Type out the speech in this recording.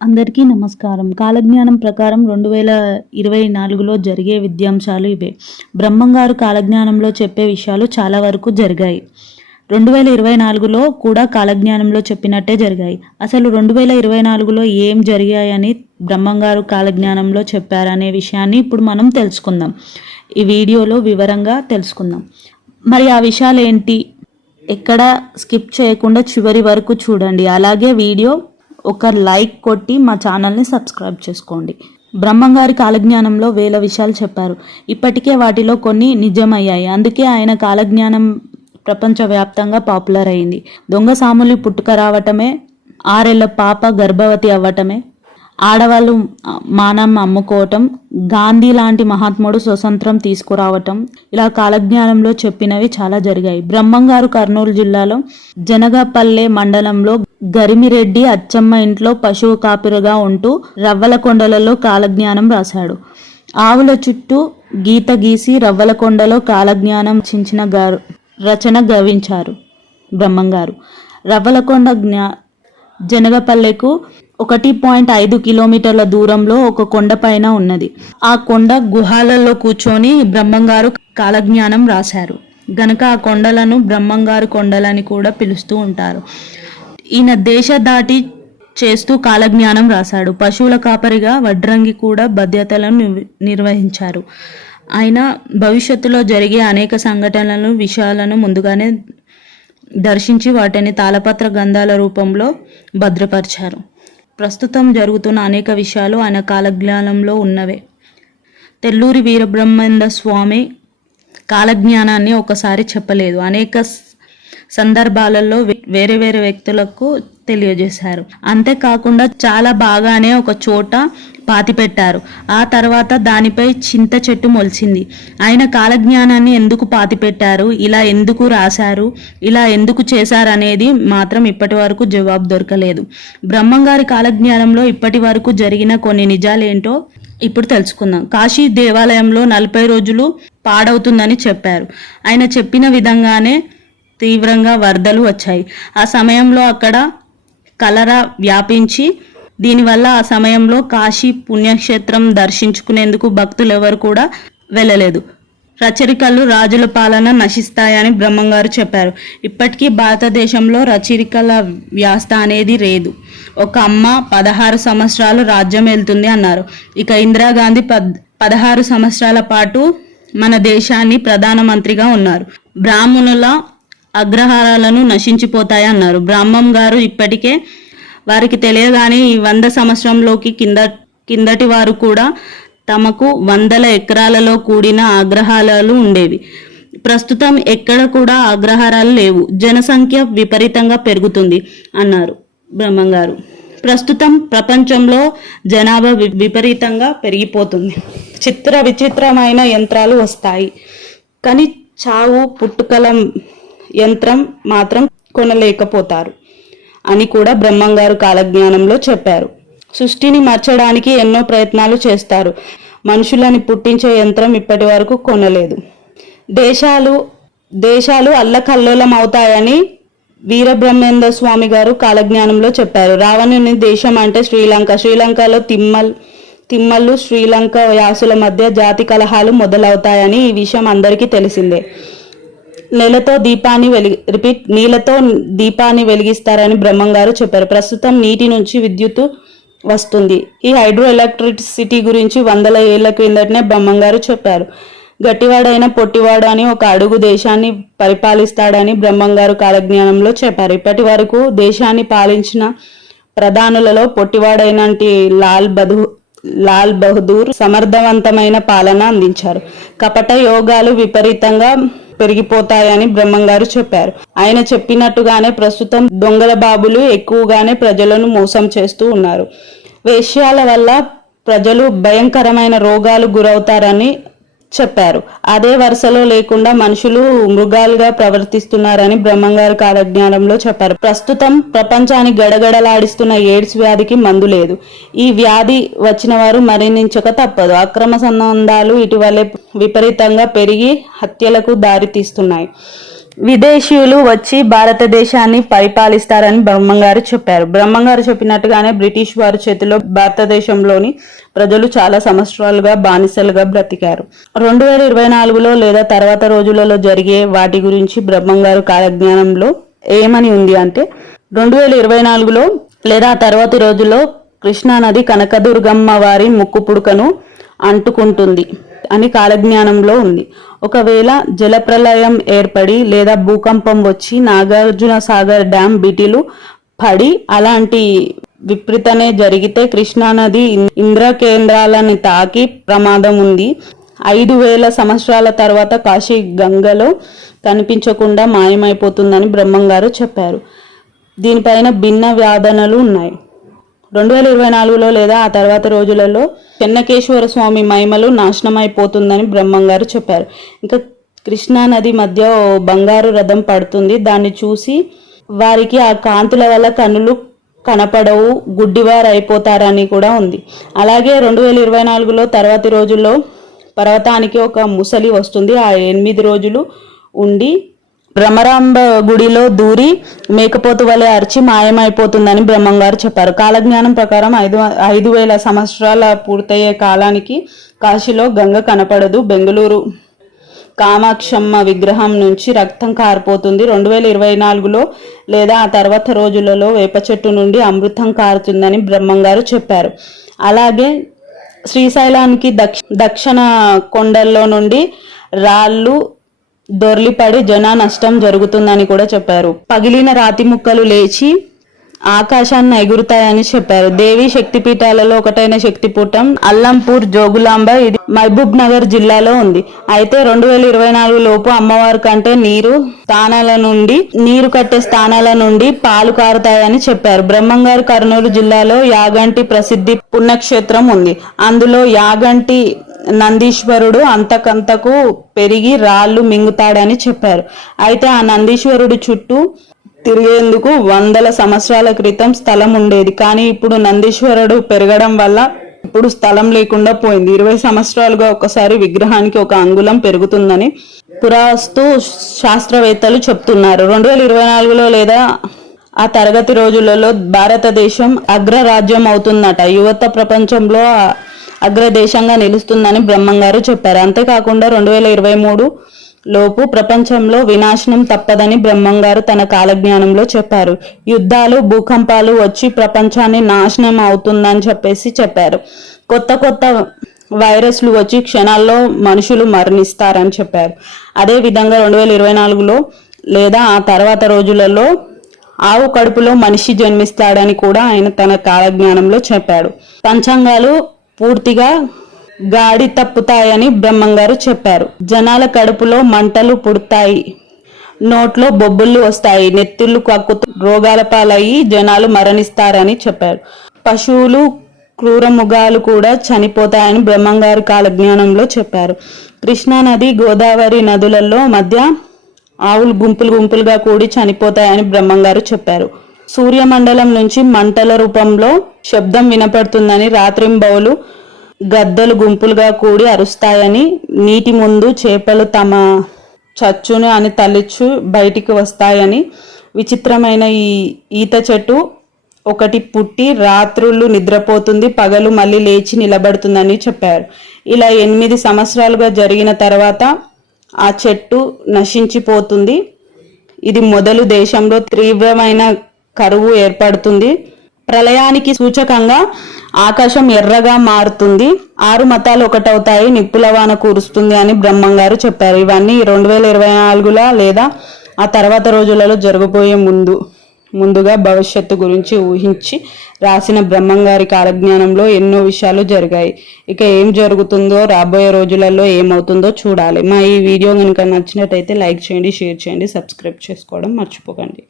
అందరికీ నమస్కారం. కాలజ్ఞానం ప్రకారం రెండు వేల ఇరవై నాలుగులో జరిగే విద్యాంశాలు ఇవే. బ్రహ్మంగారు కాలజ్ఞానంలో చెప్పే విషయాలు చాలా వరకు జరిగాయి. రెండు వేల ఇరవై నాలుగులో కూడా కాలజ్ఞానంలో చెప్పినట్టే జరిగాయి. అసలు రెండు వేల ఇరవై నాలుగులో ఏం జరిగాయని బ్రహ్మంగారు కాలజ్ఞానంలో చెప్పారనే విషయాన్ని ఇప్పుడు మనం తెలుసుకుందాం. ఈ వీడియోలో వివరంగా తెలుసుకుందాం. మరి ఆ విషయాలు ఏంటి ఎక్కడ స్కిప్ చేయకుండా చివరి వరకు చూడండి. అలాగే వీడియో ఒక లైక్ కొట్టి మా ఛానల్ని సబ్స్క్రైబ్ చేసుకోండి. బ్రహ్మంగారి కాలజ్ఞానంలో వేల విషయాలు చెప్పారు. ఇప్పటికే వాటిలో కొన్ని నిజమయ్యాయి. అందుకే ఆయన కాలజ్ఞానం ప్రపంచవ్యాప్తంగా పాపులర్ అయింది. దొంగ సాములు పుట్టుక రావటమే ఆరేళ్ళ పాప గర్భవతి అవ్వటమే ఆడవాళ్ళు మానం అమ్ముకోవటం గాంధీ లాంటి మహాత్ముడు స్వతంత్రం తీసుకురావటం ఇలా కాలజ్ఞానంలో చెప్పినవి చాలా జరిగాయి. బ్రహ్మంగారు కర్నూలు జిల్లాలో జనగపల్లె మండలంలో గరిమిరెడ్డి అచ్చమ్మ ఇంట్లో పశువు కాపురుగా ఉంటూ రవ్వలకొండలలో కాలజ్ఞానం రాశాడు. ఆవుల చుట్టూ గీత గీసి రవ్వలకొండలో కాలజ్ఞానం చించిన గారు రచన గవించారు బ్రహ్మంగారు. రవ్వలకొండ జ్ఞా జనగపల్లెకు ఒకటి పాయింట్ ఐదు కిలోమీటర్ల దూరంలో ఒక కొండ పైన ఉన్నది. ఆ కొండ గుహాలలో కూర్చొని బ్రహ్మంగారు కాలజ్ఞానం రాశారు. గనక ఆ కొండలను బ్రహ్మంగారు కొండలని కూడా పిలుస్తూ ఉంటారు. ఈయన దేశ దాటి చేస్తూ కాలజ్ఞానం రాశాడు. పశువుల కాపరిగా వడ్రంగి కూడా బాధ్యతలను నిర్వహించారు. ఆయన భవిష్యత్తులో జరిగే అనేక సంఘటనలను విషయాలను ముందుగానే దర్శించి వాటిని తాళపత్ర గంధాల రూపంలో భద్రపరిచారు. ప్రస్తుతం జరుగుతున్న అనేక విషయాలు ఆయన కాలజ్ఞానంలో ఉన్నవే. తెల్లూరి వీరబ్రహ్మేంద్ర స్వామి కాలజ్ఞానాన్ని ఒకసారి చెప్పలేదు. అనేక సందర్భాలలో వే- వేరే వేరే వ్యక్తులకు తెలియజేశారు. అంతేకాకుండా చాలా బాగానే ఒక చోట పాతిపెట్టారు. ఆ తర్వాత దానిపై చింత చెట్టు మొలిచింది. ఆయన కాలజ్ఞానాన్ని ఎందుకు పాతిపెట్టారు? ఇలా ఎందుకు రాశారు? ఇలా ఎందుకు చేశారు అనేది మాత్రం ఇప్పటి వరకు జవాబు దొరకలేదు. బ్రహ్మంగారి కాలజ్ఞానంలో ఇప్పటి వరకు జరిగిన కొన్ని నిజాలేంటో ఇప్పుడు తెలుసుకుందాం. కాశీ దేవాలయంలో నలభై రోజులు పాడవుతుందని చెప్పారు. ఆయన చెప్పిన విధంగానే తీవ్రంగా వరదలు వచ్చాయి. ఆ సమయంలో అక్కడ కలరా వ్యాపించి దీనివల్ల ఆ సమయంలో కాశీ పుణ్యక్షేత్రం దర్శించుకునేందుకు భక్తులు ఎవరు కూడా వెళ్ళలేదు. రచరికలు రాజుల పాలన నశిస్తాయని బ్రహ్మంగారు చెప్పారు. ఇప్పటికీ భారతదేశంలో రచరికల వ్యాస్థ అనేది లేదు. ఒక అమ్మ పదహారు సంవత్సరాలు రాజ్యం వెళ్తుంది అన్నారు. ఇక ఇందిరాగాంధీ పద్ పదహారు సంవత్సరాల పాటు మన దేశాన్ని ప్రధానమంత్రిగా ఉన్నారు. బ్రాహ్మణుల అగ్రహారాలను నశించిపోతాయన్నారు. బ్రాహ్మం గారు ఇప్పటికే వారికి తెలియగానే ఈ వంద సంవత్సరంలోకి కింద కిందటి వారు కూడా తమకు వందల ఎకరాలలో కూడిన ఆగ్రహాలు ఉండేవి. ప్రస్తుతం ఎక్కడ కూడా ఆగ్రహారాలు లేవు. జనసంఖ్య విపరీతంగా పెరుగుతుంది అన్నారు బ్రహ్మంగారు. ప్రస్తుతం ప్రపంచంలో జనాభా వి- విపరీతంగా పెరిగిపోతుంది. చిత్ర విచిత్రమైన యంత్రాలు వస్తాయి. కానీ చావు పుట్టుకల యంత్రం మాత్రం కొనలేకపోతారు. అని కూడా బ్రహ్మంగారు కాలజ్ఞానంలో చెప్పారు. సృష్టిని మార్చడానికి ఎన్నో ప్రయత్నాలు చేస్తారు. మనుషులని పుట్టించే యంత్రం ఇప్పటి వరకు కొనలేదు. దేశాలు దేశాలు అల్లకల్లోలం అవుతాయని వీరబ్రహ్మేంద్ర స్వామి గారు కాలజ్ఞానంలో చెప్పారు. రావణుని దేశం అంటే శ్రీలంక. శ్రీలంకలో తిమ్మల్ తిమ్మళ్ళు శ్రీలంక వ్యాసుల మధ్య జాతి కలహాలు మొదలవుతాయని ఈ విషయం అందరికీ తెలిసిందే. నెలతో దీపాన్ని వెలిగి రిపీట్ నీళ్ళతో దీపాన్ని వెలిగిస్తారని బ్రహ్మంగారు చెప్పారు. ప్రస్తుతం నీటి నుంచి విద్యుత్తు వస్తుంది. ఈ హైడ్రో ఎలక్ట్రిసిటీ గురించి వందల ఏళ్ళ క్రిందటనే బ్రహ్మంగారు చెప్పారు. గట్టివాడైన పొట్టివాడు అని ఒక అడుగు దేశాన్ని పరిపాలిస్తాడని బ్రహ్మంగారు కాలజ్ఞానంలో చెప్పారు. ఇప్పటి వరకు దేశాన్ని పాలించిన ప్రధానులలో పొట్టివాడైన లాల్ బహదూ లాల్ బహదూర్ సమర్థవంతమైన పాలన అందించారు. కపట యోగాలు విపరీతంగా పెరిగిపోతాయని బ్రహ్మంగారు చెప్పారు. ఆయన చెప్పినట్టుగానే ప్రస్తుతం దొంగల బాబులు ఎక్కువగానే ప్రజలను మోసం చేస్తూ ఉన్నారు. వేశ్యాల వల్ల ప్రజలు భయంకరమైన రోగాలు గురవుతారని చెప్పారు. అదే వరుసలో లేకుండా మనుషులు మృగాలుగా ప్రవర్తిస్తున్నారని బ్రహ్మంగారు కాలజ్ఞానంలో చెప్పారు. ప్రస్తుతం ప్రపంచాన్ని గడగడలాడిస్తున్న ఎయిడ్స్ వ్యాధికి మందు లేదు. ఈ వ్యాధి వచ్చిన వారు మరణించక తప్పదు. అక్రమ సంబంధాలు ఇటీవలే విపరీతంగా పెరిగి హత్యలకు దారితీస్తున్నాయి. విదేశీయులు వచ్చి భారతదేశాన్ని పరిపాలిస్తారని బ్రహ్మంగారు చెప్పారు. బ్రహ్మంగారు చెప్పినట్టుగానే బ్రిటిష్ వారి చేతిలో భారతదేశంలోని ప్రజలు చాలా సంవత్సరాలుగా బానిసలుగా బ్రతికారు. రెండు వేల ఇరవై నాలుగులో లేదా తర్వాత రోజులలో జరిగే వాటి గురించి బ్రహ్మంగారు కాలజ్ఞానంలో ఏమని ఉంది అంటే రెండు వేల ఇరవై నాలుగులో లేదా తర్వాతి రోజుల్లో కృష్ణానది కనకదుర్గమ్మ వారి ముక్కు పుడకను అంటుకుంటుంది. అని కాలజ్ఞానంలో ఉంది. ఒకవేళ జలప్రలయం ఏర్పడి లేదా భూకంపం వచ్చి నాగార్జున సాగర్ డ్యామ్ బిటిలు పడి అలాంటి విపరీతనే జరిగితే కృష్ణానది ఇంద్ర కేంద్రాలని తాకి ప్రమాదం ఉంది. ఐదు వేల సంవత్సరాల తర్వాత కాశీ గంగలో కనిపించకుండా మాయమైపోతుందని బ్రహ్మంగారు చెప్పారు. దీనిపైన భిన్న వ్యాధనలు ఉన్నాయి. రెండు వేల ఇరవై నాలుగులో లేదా ఆ తర్వాత రోజులలో చెన్నకేశ్వర స్వామి మహిమలు నాశనమైపోతుందని బ్రహ్మంగారు చెప్పారు. ఇంకా కృష్ణా నది మధ్య ఓ బంగారు రథం పడుతుంది. దాన్ని చూసి వారికి ఆ కాంతుల వల్ల కన్నులు కనపడవు గుడ్డివారు అయిపోతారని కూడా ఉంది. అలాగే రెండు వేల ఇరవై నాలుగులో తర్వాతి రోజుల్లో పర్వతానికి ఒక ముసలి వస్తుంది. ఆ ఎనిమిది రోజులు ఉండి భ్రమరాంబ గుడిలో దూరి మేకపోతు వలె అరిచి మాయమైపోతుందని బ్రహ్మంగారు చెప్పారు. కాలజ్ఞానం ప్రకారం ఐదు ఐదు వేల సంవత్సరాల పూర్తయ్యే కాలానికి కాశీలో గంగ కనపడదు. బెంగళూరు కామాక్షమ్మ విగ్రహం నుంచి రక్తం కారిపోతుంది. రెండు వేల ఇరవై నాలుగులో లేదా ఆ తర్వాత రోజులలో వేప చెట్టు నుండి అమృతం కారుతుందని బ్రహ్మంగారు చెప్పారు. అలాగే శ్రీశైలానికి దక్ష దక్షిణ కొండల్లో నుండి రాళ్ళు దొర్లిపడి జన నష్టం జరుగుతుందని కూడా చెప్పారు. పగిలిన రాతి ముక్కలు లేచి ఆకాశాన్ని ఎగురుతాయని చెప్పారు. దేవి శక్తిపీఠాలలో ఒకటైన శక్తిపీఠం అల్లంపూర్ జోగులాంబ ఇది మహబూబ్ నగర్ జిల్లాలో ఉంది. అయితే రెండు వేల ఇరవై నాలుగు లోపు అమ్మవారి కంటే నీరు స్థానాల నుండి నీరు కట్టే స్థానాల నుండి పాలు కారుతాయని చెప్పారు. బ్రహ్మంగారు కర్నూలు జిల్లాలో యాగంటి ప్రసిద్ధి పుణ్యక్షేత్రం ఉంది. అందులో యాగంటి నందీశ్వరుడు అంతకంతకు పెరిగి రాళ్ళు మింగుతాడని చెప్పారు. అయితే ఆ నందీశ్వరుడు చుట్టూ తిరిగేందుకు వందల సంవత్సరాల క్రితం స్థలం ఉండేది. కానీ ఇప్పుడు నందీశ్వరుడు పెరగడం వల్ల ఇప్పుడు స్థలం లేకుండా పోయింది. ఇరవై సంవత్సరాలుగా ఒకసారి విగ్రహానికి ఒక అంగుళం పెరుగుతుందని పురాస్తు శాస్త్రవేత్తలు చెప్తున్నారు. రెండు వేల ఇరవై నాలుగులో లేదా ఆ తరగతి రోజులలో భారతదేశం అగ్రరాజ్యం అవుతుందట. యువత ప్రపంచంలో అగ్రదేశంగా నిలుస్తుందని బ్రహ్మంగారు చెప్పారు. అంతేకాకుండా రెండు వేల ఇరవై మూడు లోపు ప్రపంచంలో వినాశనం తప్పదని బ్రహ్మంగారు తన కాలజ్ఞానంలో చెప్పారు. యుద్ధాలు భూకంపాలు వచ్చి ప్రపంచాన్ని నాశనం అవుతుందని చెప్పేసి చెప్పారు. కొత్త కొత్త వైరస్లు వచ్చి క్షణాల్లో మనుషులు మరణిస్తారని చెప్పారు. అదే విధంగా రెండు వేల ఇరవై నాలుగులో లేదా ఆ తర్వాత రోజులలో ఆవు కడుపులో మనిషి జన్మిస్తాడని కూడా ఆయన తన కాలజ్ఞానంలో చెప్పాడు. పంచాంగాలు పూర్తిగా గాడి తప్పుతాయని బ్రహ్మంగారు చెప్పారు. జనాల కడుపులో మంటలు పుడతాయి. నోట్లో బొబ్బుళ్ళు వస్తాయి. నెత్తులు కక్కుతూ రోగాల పాలయ్యి జనాలు మరణిస్తారని చెప్పారు. పశువులు క్రూరముగాలు కూడా చనిపోతాయని బ్రహ్మంగారు కాలజ్ఞానంలో చెప్పారు. కృష్ణానది గోదావరి నదులలో మధ్య ఆవులు గుంపులు గుంపులుగా కూడి చనిపోతాయని బ్రహ్మంగారు చెప్పారు. సూర్యమండలం నుంచి మంటల రూపంలో శబ్దం వినపడుతుందని రాత్రింబవులు గద్దలు గుంపులుగా కూడి అరుస్తాయని నీటి ముందు చేపలు తమ చచ్చును అని తలిచు బయటికి వస్తాయని విచిత్రమైన ఈ ఈత చెట్టు ఒకటి పుట్టి రాత్రులు నిద్రపోతుంది పగలు మళ్ళీ లేచి నిలబడుతుందని చెప్పారు. ఇలా ఎనిమిది సంవత్సరాలుగా జరిగిన తర్వాత ఆ చెట్టు నశించిపోతుంది. ఇది మొదలు దేశంలో తీవ్రమైన కరువు ఏర్పడుతుంది. ప్రళయానికి సూచకంగా ఆకాశం ఎర్రగా మారుతుంది. ఆరు మతాలు ఒకటవుతాయి. నిప్పుల వాన కురుస్తుంది అని బ్రహ్మంగారు చెప్పారు. ఇవన్నీ రెండు వేల ఇరవై నాలుగులో లేదా ఆ తర్వాత రోజులలో జరగబోయే ముందు ముందుగా భవిష్యత్తు గురించి ఊహించి రాసిన బ్రహ్మంగారి కాలజ్ఞానంలో ఎన్నో విషయాలు జరిగాయి. ఇక ఏం జరుగుతుందో రాబోయే రోజులలో ఏమవుతుందో చూడాలి. మా ఈ వీడియో కనుక నచ్చినట్టయితే లైక్ చేయండి షేర్ చేయండి సబ్స్క్రైబ్ చేసుకోవడం మర్చిపోకండి.